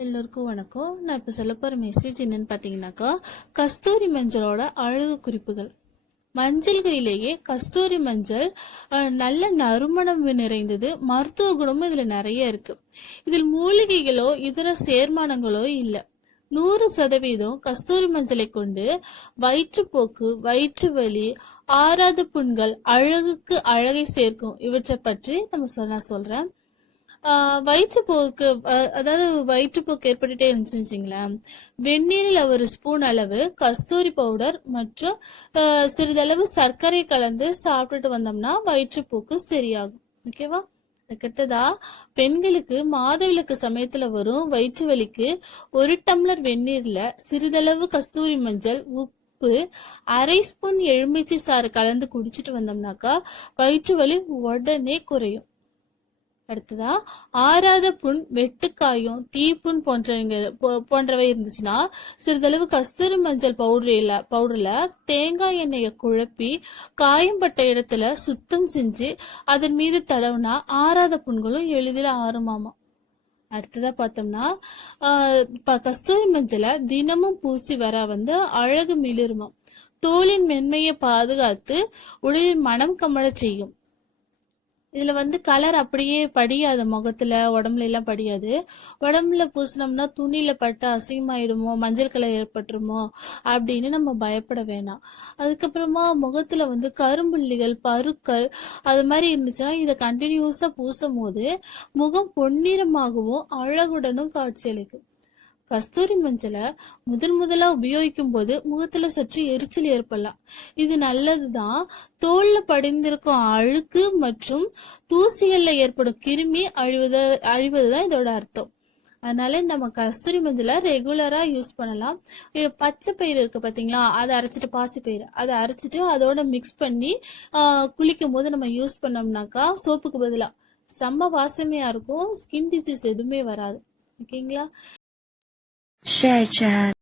எல்லோருக்கும் வணக்கம். நான் இப்போ சொல்ல போகிற மெசேஜ் என்னன்னு பார்த்தீங்கன்னாக்கா, கஸ்தூரி மஞ்சளோட அழகு குறிப்புகள். மஞ்சள்களிலேயே கஸ்தூரி மஞ்சள் நல்ல நறுமணம் நிறைந்தது. மருத்துவ குணமும் இதில் நிறைய இருக்கு. இதில் மூலிகைகளோ இதர சேர்மானங்களோ இல்லை. 100% கஸ்தூரி மஞ்சளை கொண்டு வயிற்றுப்போக்கு, வயிற்று வலி, ஆறாத புண்கள், அழகுக்கு அழகை சேர்க்கும் இவற்றை பற்றி நான் சொல்றேன். வயிற்றுப்போக்கு அதாவது வயிற்றுப்போக்கு ஏற்பட்டுட்டே இருந்துச்சுன்னு வச்சுங்களேன், வெந்நீரில் 1 ஸ்பூன் அளவு கஸ்தூரி பவுடர் மற்றும் சிறிதளவு சர்க்கரை கலந்து சாப்பிட்டுட்டு வந்தோம்னா வயிற்றுப்போக்கு சரியாகும். ஓகேவா? அடுத்ததா, பெண்களுக்கு மாதவிலக்கு சமயத்துல வரும் வயிற்று வலிக்கு 1 டம்ளர் வெந்நீர்ல சிறிதளவு கஸ்தூரி மஞ்சள், உப்பு, அரை ஸ்பூன் எலுமிச்சை சாறு கலந்து குடிச்சிட்டு வந்தோம்னாக்கா வயிற்று வலி உடனே குறையும். அடுத்ததா, ஆறாத புண், வெட்டுக்காயம், தீப்புண் போன்றவை இருந்துச்சுன்னா சிறிதளவு கஸ்தூரி மஞ்சள் பவுடர்ல தேங்காய் எண்ணெயை குழப்பி காயம்பட்ட இடத்துல சுத்தம் செஞ்சு அதன் மீது தடவுனா ஆறாத புண்களும் எளிதில் ஆறுமாமா. அடுத்ததா பார்த்தோம்னா, கஸ்தூரி மஞ்சளை தினமும் பூசி வர அழகு மிளிருமா. தோலின் மென்மையை பாதுகாத்து உடலில் மனம் கமழ செய்யும். இதுல கலர் அப்படியே படியாது, முகத்துல உடம்புல எல்லாம் படியாது. உடம்புல பூசினோம்னா துணியில பட்டு அசிங்கமாயிடுமோ, மஞ்சள் கலர் ஏற்பட்டுருமோ அப்படின்னு நம்ம பயப்பட வேணாம். அதுக்கப்புறமா முகத்துல கரும்புள்ளிகள், பருக்கள் அது மாதிரி இருந்துச்சுன்னா இதை கண்டினியூஸா பூசும் போது முகம் பொன்னிறமாகவும் அழகுடனும் காட்சியளிக்கும். கஸ்தூரி மஞ்சளை முதலா உபயோகிக்கும் போது முகத்துல சற்று எரிச்சல் ஏற்படலாம். இது நல்லதுதான். தோல்ல படிந்திருக்கும் அழுக்கு மற்றும் தூசிகள்ல ஏற்படும் கிருமி அழிவதுதான் இதோட அர்த்தம். அதனால நம்ம கஸ்தூரி மஞ்சளை ரெகுலரா யூஸ் பண்ணலாம். பச்சை பயிறு இருக்கு பாத்தீங்களா, அதை அரைச்சிட்டு, பாசி பயிறு அதை அரைச்சிட்டு அதோட மிக்ஸ் பண்ணி குளிக்கும் போது நம்ம யூஸ் பண்ணோம்னாக்கா சோப்புக்கு பதிலா செம்ம வாசனையா இருக்கும். ஸ்கின் டிசீஸ் எதுவுமே வராது. ஓகேங்களா? Share chat.